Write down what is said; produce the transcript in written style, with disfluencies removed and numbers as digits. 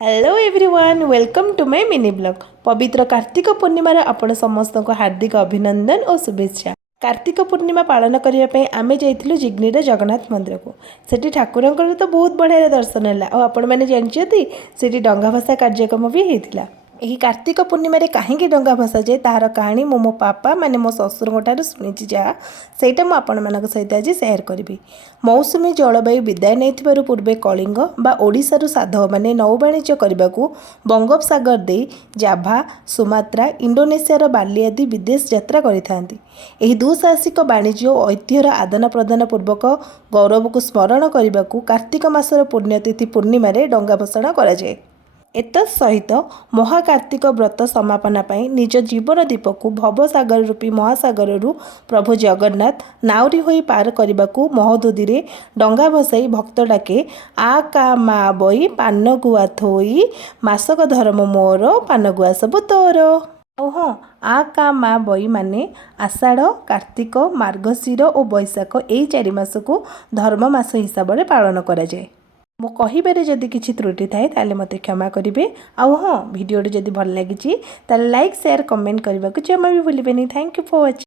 Hello everyone welcome to my mini blog. पवित्र कार्तिक पूर्णिमार आपण समस्त को हार्दिक अभिनंदन और शुभेच्छा। कार्तिक पूर्णिमा पालन करने आम जाइलु जिग्नीर जगन्नाथ मंदिर को। सेठी ठाकुर तो बहुत बढ़िया दर्शन है और आपण मैंने जानते सेठी डंगा भसा कार्यक्रम भी होता। यही कार्तिक पूर्णिमा कहीं डंगा भसा जाए तार कहानी मो पापा माने मो ससुर ठार शुणी जहाँ सहीटा मुझे सहित आज सेयार करी। मौसुमी जलवायु विदाय नहीं पूर्वे कलिंग बा ओडिशारू साधव माने नौ वाणिज्य करने को बंगोपसागर दे जाभा सुमात्रा इंडोनेशियार बाली आदि विदेश यात्रा करिथांती। एही दुसाहसिक वाणिज्य और ऐतिह्यर आदान प्रदान पूर्वक गौरव को स्मरण करने को कार्तिक मासर पुण्यतिथि पूर्णिमा डंगा भसाण कराए। एतत् सहित महाकार्तिक व्रत समापन पाई निज जीवन दीप को भवसागर रूपी महासागर प्रभु जगन्नाथ नाउरी होई पार करने को महोदधि में डंगा भसाई भक्त डाके आ का मा बई पान गुआ थोई मासक धर्म मोर पान गुआ सब तोर। हाँ आ का मा बई माने आषाढ़ कार्तिक मार्गशीर और बैशाख यही 4 मास को धर्म मास हिसाब से पालन कराए। मो कहिबारे जदि किछि त्रुटि थाए ताले मते क्षमा करिवे। आउ हाँ भिडियोटी जदि भल लागिछि ताले लाइक शेयर कमेंट करने को जमा भी भूलिबेनी। Thank you for watching.